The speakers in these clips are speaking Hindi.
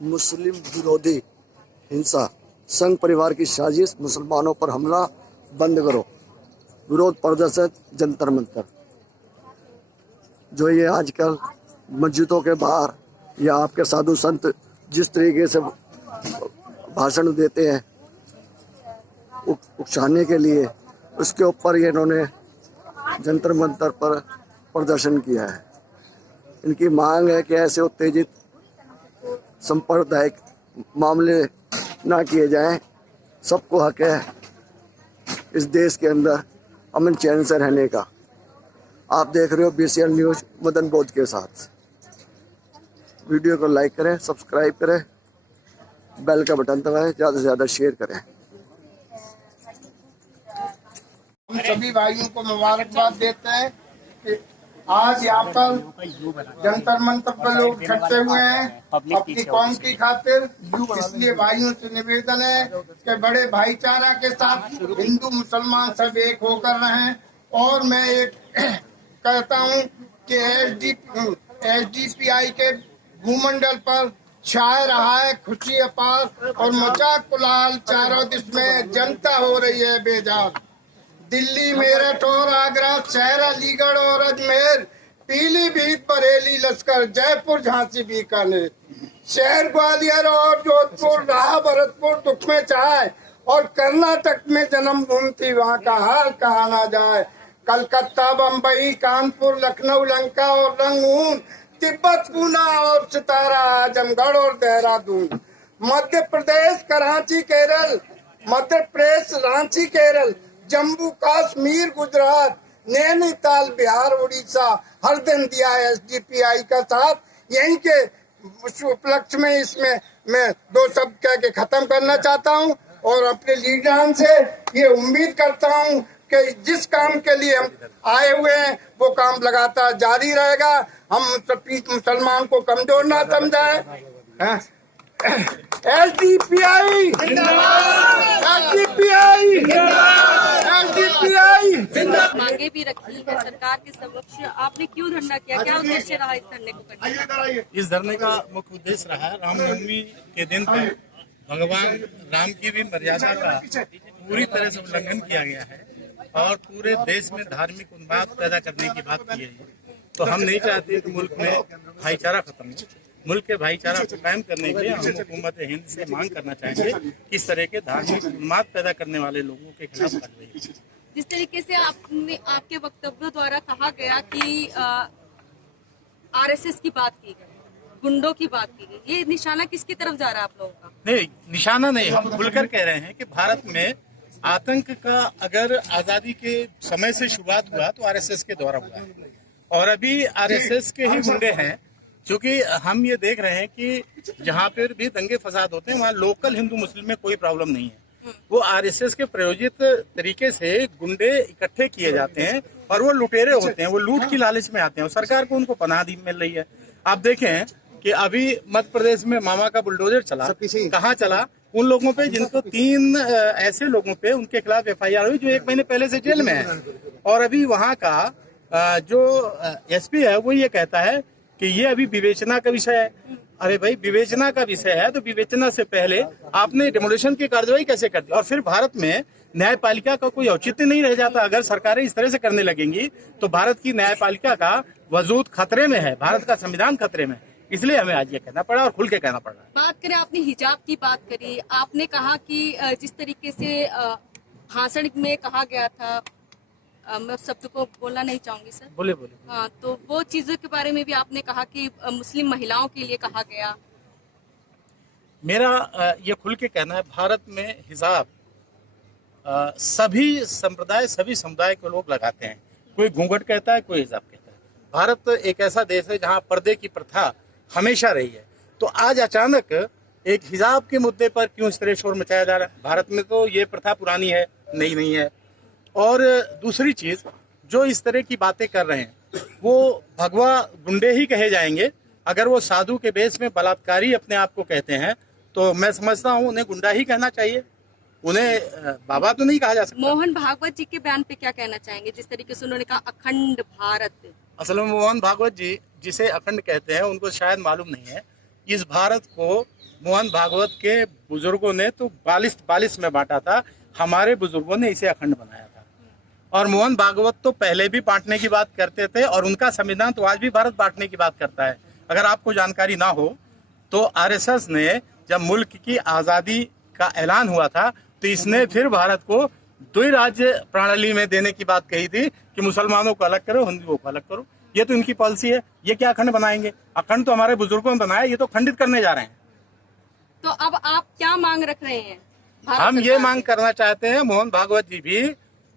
मुस्लिम विरोधी हिंसा, संघ परिवार की साजिश, मुसलमानों पर हमला बंद करो, विरोध प्रदर्शन जंतर मंतर। जो ये आजकल मस्जिदों के बाहर या आपके साधु संत जिस तरीके से भाषण देते हैं उकसाने के लिए, उसके ऊपर ये इन्होंने जंतर मंतर पर प्रदर्शन किया है। इनकी मांग है कि ऐसे उत्तेजित सांप्रदायिक मामले ना किए जाएं। सबको हक है इस देश के अंदर अमन चैन से रहने का। आप देख रहे हो BCN न्यूज मदन बोध के साथ। वीडियो को लाइक करें, सब्सक्राइब करें, बेल का बटन दबाएं, ज़्यादा से ज़्यादा शेयर करें। हम सभी भाइयों को मुबारकबाद देते हैं कि आज यहाँ पर जंतर मंतर पर लोग इकट्ठे हुए हैं अपनी कौम की खातिर। इसलिए भाइयों से निवेदन है कि बड़े भाईचारा के साथ हिंदू मुसलमान सब एक होकर रहें। और मैं एक कहता हूँ कि SDPI के भूमंडल पर छाया रहा है खुशी अपार और मचा कुलाल, चारों दिश में जनता हो रही है बेजार। दिल्ली, मेरठ और आगरा, शहर अलीगढ़ और अजमेर, पीलीभीत, बरेली, लश्कर, जयपुर, झांसी, बीकानेर, शहर ग्वालियर और जोधपुर रहा भरतपुर दुख में चाहे। और कर्नाटक में जन्मभूमि थी, वहाँ का हाल कहा ना जाए। कलकत्ता, बम्बई, कानपुर, लखनऊ, लंका और रंगून, तिब्बत, पूना और सितारा, आजमगढ़ और देहरादून, मध्य प्रदेश, कराची, केरल, मध्य प्रदेश, रांची, केरल, जम्मू कश्मीर, गुजरात, नैनीताल, बिहार, उड़ीसा, हर दिन दिया है SDPI का साथ। यहीं के उपलक्ष्य में इसमें मैं दो शब्द कह के खत्म करना चाहता हूं और अपने लीडरान से ये उम्मीद करता हूं कि जिस काम के लिए हम आए हुए हैं वो काम लगातार जारी रहेगा। हम मुसलमान को कमजोर ना समझाएं। SDPI मांगे भी रखी है सरकार के समक्ष। आपने क्यों धरना किया, क्या उद्देश्य रहा इस धरने को करने का? इस धरने का मुख्य उद्देश्य रहा रामनवमी के दिन पर भगवान राम की भी मर्यादा का पूरी तरह से उल्लंघन किया गया है और पूरे देश में धार्मिक उन्माद पैदा करने की बात की है। तो हम नहीं चाहते कि मुल्क में भाईचारा खत्म हो। मुल्क के भाईचारा को कायम करने के लिए हम हुकूमत हिंद से मांग करना चाहेंगे कि इस तरह के धार्मिक उन्माद पैदा करने वाले लोगों के खिलाफ कार्रवाई। जिस तरीके से आपके वक्तव्यों द्वारा कहा गया कि RSS की बात की गई, गुंडों की बात की गई, ये निशाना किसकी तरफ जा रहा है आप लोगों का? नहीं, निशाना नहीं, हम खुलकर कह रहे हैं कि भारत में आतंक का अगर आजादी के समय से शुरुआत हुआ तो RSS के द्वारा हुआ है और अभी RSS के ही गुंडे हैं। क्योंकि हम ये देख रहे हैं कि जहाँ पर भी दंगे फसाद होते हैं वहाँ लोकल हिंदू मुस्लिम में कोई प्रॉब्लम नहीं है। वो RSS के प्रायोजित तरीके से गुंडे इकट्ठे किए जाते हैं और वो लुटेरे होते हैं, वो लूट की लालच में आते हैं और सरकार को उनको पनाह दी मिल रही है। आप देखें कि अभी मध्य प्रदेश में मामा का बुलडोजर चला, कहाँ चला? उन लोगों पे जिनको 3 ऐसे लोगों पे उनके खिलाफ FIR हुई जो 1 महीने पहले से जेल में है। और अभी वहाँ का जो SP है वो ये कहता है कि ये अभी विवेचना का विषय है। अरे भाई, विवेचना का विषय है तो विवेचना से पहले आपने डिमोलिशन की कार्रवाई कैसे कर दी? और फिर भारत में न्यायपालिका का कोई औचित्य नहीं रह जाता। अगर सरकारें इस तरह से करने लगेंगी तो भारत की न्यायपालिका का वजूद खतरे में है, भारत का संविधान खतरे में है। इसलिए हमें आज ये कहना पड़ा और खुल के कहना पड़ रहा है। बात करें, आपने हिजाब की बात करी, आपने कहा कि जिस तरीके से भाषण में कहा गया था, मैं शब्द को बोलना नहीं चाहूंगी सर। बोले। हाँ, तो वो चीजों के बारे में भी आपने कहा कि मुस्लिम महिलाओं के लिए कहा गया। मेरा ये खुल के कहना है, भारत में हिजाब सभी संप्रदाय, सभी समुदाय के लोग लगाते हैं। कोई घूंघट कहता है, कोई हिजाब कहता है। भारत एक ऐसा देश है जहाँ पर्दे की प्रथा हमेशा रही है। तो आज अचानक एक हिजाब के मुद्दे पर क्यों इस तरह शोर मचाया जा रहा है? भारत में तो ये प्रथा पुरानी है, नई नहीं है। और दूसरी चीज, जो इस तरह की बातें कर रहे हैं वो भगवा गुंडे ही कहे जाएंगे। अगर वो साधु के बेस में बलात्कारी अपने आप को कहते हैं तो मैं समझता हूँ उन्हें गुंडा ही कहना चाहिए, उन्हें बाबा तो नहीं कहा जा सकता। मोहन भागवत जी के बयान पे क्या कहना चाहेंगे, जिस तरीके से उन्होंने कहा अखंड भारत? असल में मोहन भागवत जी जिसे अखंड कहते हैं उनको शायद मालूम नहीं है इस भारत को मोहन भागवत के बुजुर्गों ने तो 42 में बांटा था, हमारे बुजुर्गों ने इसे अखंड बनाया था। और मोहन भागवत तो पहले भी बांटने की बात करते थे और उनका संविधान तो आज भी भारत बांटने की बात करता है। अगर आपको जानकारी ना हो तो आरएसएस ने जब मुल्क की आज़ादी का ऐलान हुआ था तो इसने फिर भारत को 2 राज्य प्रणाली में देने की बात कही थी कि मुसलमानों को अलग करो, हिंदुओं को अलग करो। ये तो इनकी पॉलिसी है। ये क्या अखंड बनाएंगे? अखंड तो हमारे बुजुर्गों ने बनाया, ये तो खंडित करने जा रहे हैं। तो अब आप क्या मांग रख रहे हैं? हम ये मांग करना चाहते हैं, मोहन भागवत जी भी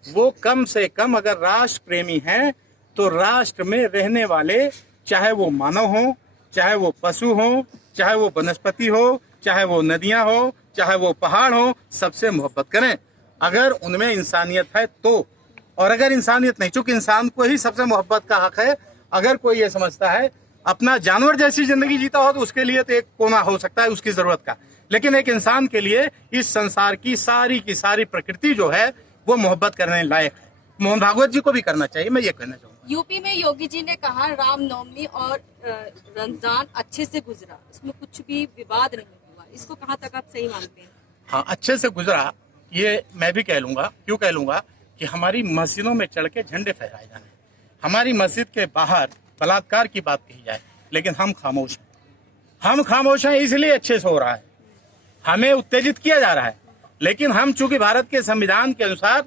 वो कम से कम अगर राष्ट्र प्रेमी हैं तो राष्ट्र में रहने वाले, चाहे वो मानव हो, चाहे वो पशु हो, चाहे वो वनस्पति हो, चाहे वो नदियां हो, चाहे वो पहाड़ हो, सबसे मोहब्बत करें अगर उनमें इंसानियत है तो। और अगर इंसानियत नहीं, चूंकि इंसान को ही सबसे मोहब्बत का हक है। अगर कोई ये समझता है अपना जानवर जैसी जिंदगी जीता हो तो उसके लिए तो एक कोना हो सकता है उसकी जरूरत का, लेकिन एक इंसान के लिए इस संसार की सारी प्रकृति जो है वो मोहब्बत करने लायक है। मोहन भागवत जी को भी करना चाहिए, मैं ये कहना चाहूंगा। यूपी में योगी जी ने कहा रामनवमी और रमजान अच्छे से गुजरा, इसमें कुछ भी विवाद नहीं हुआ, इसको कहाँ तक आप सही मानते हैं? हाँ, अच्छे से गुजरा, ये मैं भी कह लूंगा। क्यों कह लूंगा? कि हमारी मस्जिदों में चढ़ के झंडे फहराए जाए, हमारी मस्जिद के बाहर बलात्कार की बात कही जाए, लेकिन हम खामोश हैं। हम खामोश हैं इसलिए अच्छे से हो रहा है, हमें उत्तेजित किया जा रहा है। लेकिन हम चूंकि भारत के संविधान के अनुसार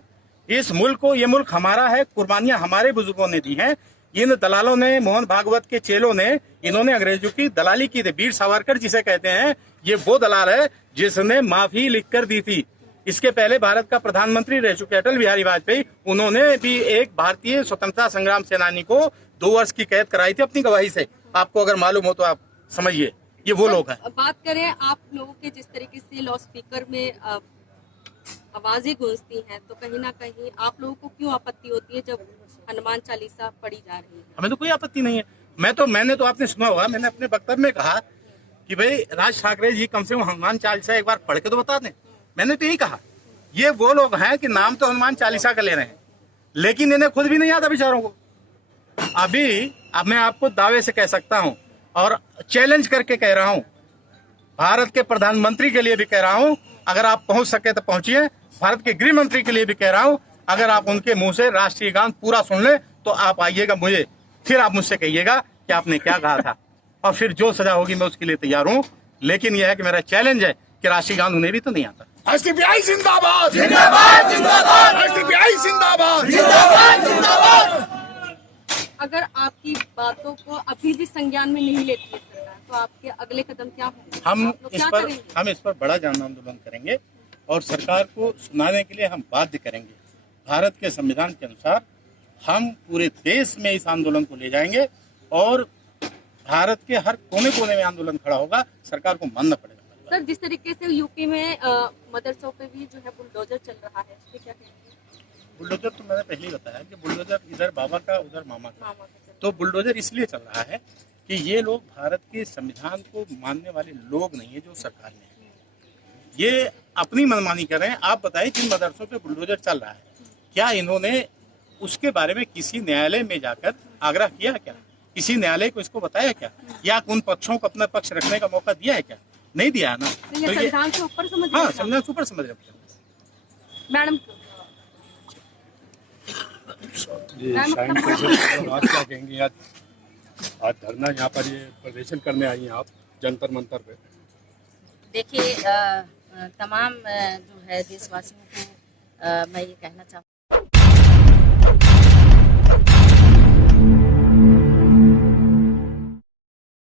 इस मुल्क को, ये मुल्क हमारा है, कुर्बानियां हमारे बुजुर्गों ने दी हैं। इन दलालों ने, मोहन भागवत के चेलों ने, इन्होंने अंग्रेजों की दलाली की थी। वीर सावरकर जिसे कहते हैं, ये वो दलाल है जिसने माफी लिखकर दी थी। इसके पहले भारत का प्रधानमंत्री रह चुके अटल बिहारी वाजपेयी, उन्होंने भी एक भारतीय स्वतंत्रता संग्राम सेनानी को 2 वर्ष की कैद कराई थी अपनी गवाही से। आपको अगर मालूम हो तो आप समझिए, ये वो लोग हैं। बात करें आप लोगों के, जिस तरीके से लाउड स्पीकर में आवाजें गूंजती हैं, तो कहीं ना कहीं आप लोगों को क्यों आपत्ति होती है जब हनुमान चालीसा पढ़ी जा रही है? हमें तो कोई आपत्ति नहीं है। मैंने तो आपने सुना होगा, मैंने अपने वक्तव्य में कहा कि भाई राज ठाकरे जी कम से कम हनुमान चालीसा एक बार पढ़ के तो बता दें। मैंने तो यही कहा। ये वो लोग हैं कि नाम तो हनुमान चालीसा का ले रहे हैं, लेकिन इन्हें खुद भी नहीं आता बेचारों को। अब मैं आपको दावे से कह सकता हूं और चैलेंज करके कह रहा हूं, भारत के प्रधानमंत्री के लिए भी कह रहा हूं, अगर आप पहुंच सके तो पहुंचिए। भारत के गृह मंत्री के लिए भी कह रहा हूं, अगर आप उनके मुंह से राष्ट्रीय गान पूरा सुन ले तो आप आइएगा मुझे, फिर आप मुझसे कहिएगा कि आपने क्या कहा था, और फिर जो सजा होगी मैं उसके लिए तैयार हूं। लेकिन यह है कि मेरा चैलेंज है कि राष्ट्रीय गान उन्हें भी तो नहीं आता। एसडीपीआई जिंदाबाद, जिंदाबाद, जिंदाबाद, एसडीपीआई जिंदाबाद, जिंदाबाद, जिंदाबाद। अगर आपकी बातों को अभी भी संज्ञान में नहीं लेती है सरकार, तो आपके अगले कदम क्या होंगे? हम इस पर बड़ा जन आंदोलन करेंगे और सरकार को सुनाने के लिए हम बाध्य करेंगे। भारत के संविधान के अनुसार हम पूरे देश में इस आंदोलन को ले जाएंगे और भारत के हर कोने कोने में आंदोलन खड़ा होगा। सरकार को मानना पड़ेगा। सर, जिस तरीके से यूपी में मदरसों पे भी जो है बुलडोजर चल रहा है, इस पे क्या कहेंगे? बुलडोजर तो मैंने पहले ही बताया कि बुलडोजर इधर बाबा का उधर मामा का। तो बुलडोजर इसलिए चल रहा है कि ये लोग भारत के संविधान को मानने वाले लोग नहीं है जो सरकार में है। ये अपनी मनमानी कर रहे हैं। आप बताइए, जिन मदरसों पे बुलडोजर चल रहा है, क्या इन्होंने उसके बारे में किसी न्यायालय में जाकर आग्रह किया क्या? किसी न्यायालय को इसको बताया क्या? या उन पक्षों को अपना पक्ष रखने का मौका दिया है क्या? नहीं दिया है ना। तो ये संविधान से ऊपर समझ, हाँ, संविधान से ऊपर समझ रहे मैडम। आज क्या कहेंगे? आज धरना यहाँ पर ये प्रदर्शन करने आई हैं आप जंतर मंतर पे। देखिए, तमाम जो है देशवासियों को मैं ये कहना चाहूँ